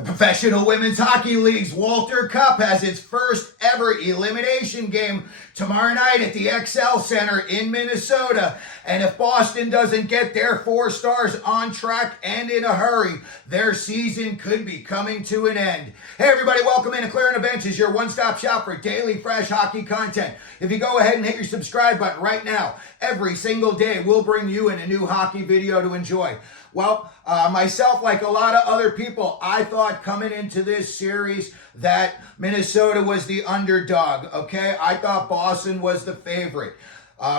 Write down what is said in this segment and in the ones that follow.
The Professional Women's Hockey League's Walter Cup has its first ever elimination game tomorrow night at the XL Center in Minnesota. And if Boston doesn't get their 4 stars on track and in a hurry, their season could be coming to an end. Hey everybody, welcome in to Clearing the Bench is your one-stop shop for daily fresh hockey content. If you go ahead and hit your subscribe button right now, every single day we'll bring you in a new hockey video to enjoy. Well, myself, like a lot of other people, I thought coming into this series that Minnesota was the underdog, okay? I thought Boston was the favorite.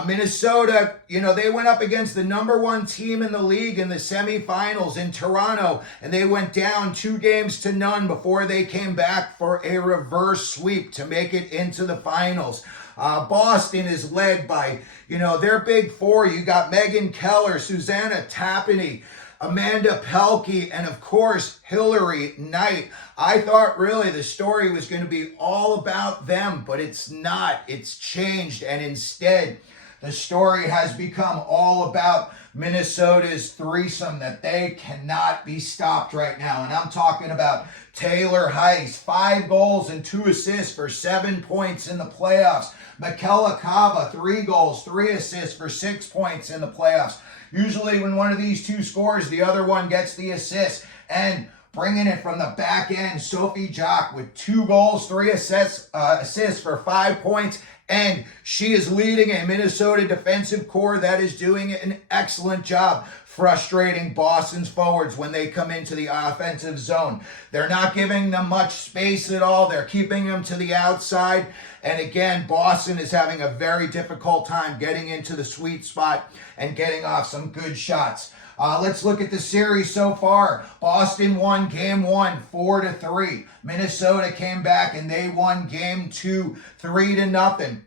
Minnesota, they went up against the #1 team in the league in the semifinals in Toronto, and they went down 2-0 before they came back for a reverse sweep to make it into the finals. Boston is led by, their big 4. You got Keller, Susana, Tapani, Amanda Pelky, and of course, Hillary Knight. I thought really the story was going to be all about them, but it's not. It's changed, and instead, the story has become all about Minnesota's threesome, that they cannot be stopped right now. And I'm talking about Taylor Heise, 5 goals and 2 assists for 7 points in the playoffs. Michela, Cava, 3 goals, 3 assists for 6 points in the playoffs. Usually when one of these two scores, the other one gets the assist. And bringing it from the back end, Sophie Jaques with 2 goals, 3 assists for 5 points. And she is leading a Minnesota defensive core that is doing an excellent job frustrating Boston's forwards when they come into the offensive zone. They're not giving them much space at all. They're keeping them to the outside. And again, Boston is having a very difficult time getting into the sweet spot and getting off some good shots. Let's look at the series so far. Boston won Game 1, 4-3. Minnesota came back and they won Game 2, 3-0.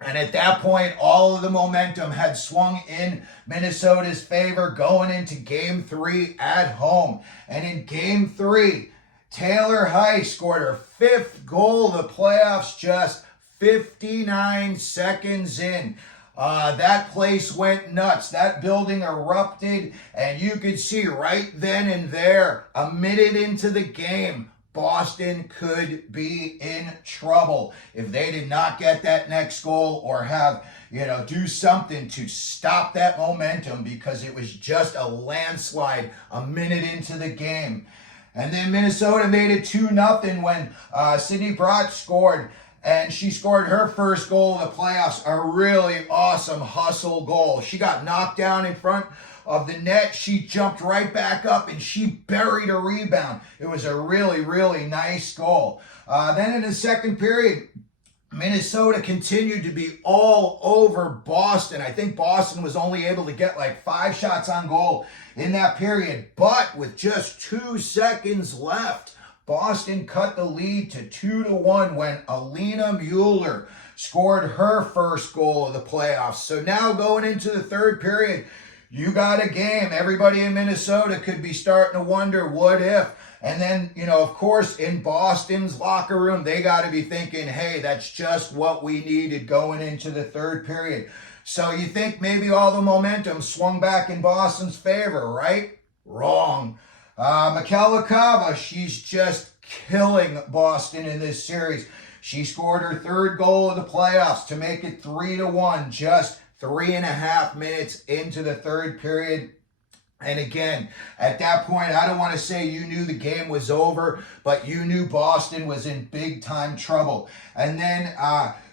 And at that point, all of the momentum had swung in Minnesota's favor going into Game 3 at home. And in Game 3, Taylor Heise scored her 5th goal of the playoffs just 59 seconds in. That place went nuts. That building erupted, and you could see right then and there, a minute into the game, Boston could be in trouble if they did not get that next goal or have, do something to stop that momentum, because it was just a landslide a minute into the game. And then Minnesota made it 2-0 when Sydney Brott scored. And she scored her first goal of the playoffs, a really awesome hustle goal. She got knocked down in front of the net. She jumped right back up and she buried a rebound. It was a really, really nice goal. Then in the second period, Minnesota continued to be all over Boston. I think Boston was only able to get like 5 shots on goal in that period. But with just 2 seconds left, Boston cut the lead to 2-1 when Alina Mueller scored her first goal of the playoffs. So now going into the third period, you got a game. Everybody in Minnesota could be starting to wonder, what if? And then, of course, in Boston's locker room, they got to be thinking, hey, that's just what we needed going into the third period. So you think maybe all the momentum swung back in Boston's favor, right? Wrong. Michela Cava, she's just killing Boston in this series. She scored her 3rd goal of the playoffs to make it 3-1, just 3.5 minutes into the third period. And again, at that point, I don't want to say you knew the game was over, but you knew Boston was in big time trouble. And then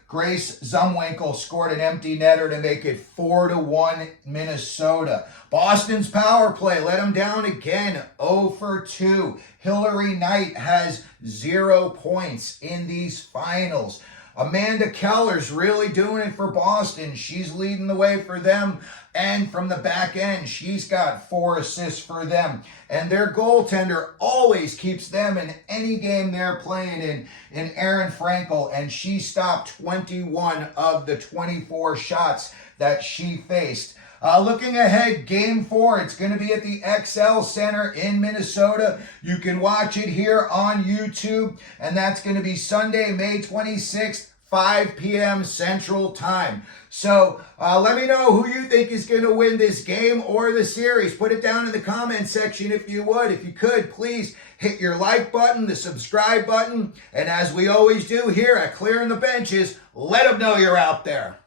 Grace Zumwinkle scored an empty netter to make it 4-1 Minnesota. Boston's power play let them down again, 0-2. Hillary Knight has 0 points in these finals. Amanda Keller's really doing it for Boston. She's leading the way for them. And from the back end, she's got 4 assists for them. And their goaltender always keeps them in any game they're playing in Aerin Frankel. And she stopped 21 of the 24 shots that she faced. Looking ahead, Game 4, it's going to be at the XL Center in Minnesota. You can watch it here on YouTube, and that's going to be Sunday, May 26th, 5 p.m. Central Time. So let me know who you think is going to win this game or the series. Put it down in the comment section if you would. If you could, please hit your like button, the subscribe button, and as we always do here at Clearing the Benches, let them know you're out there.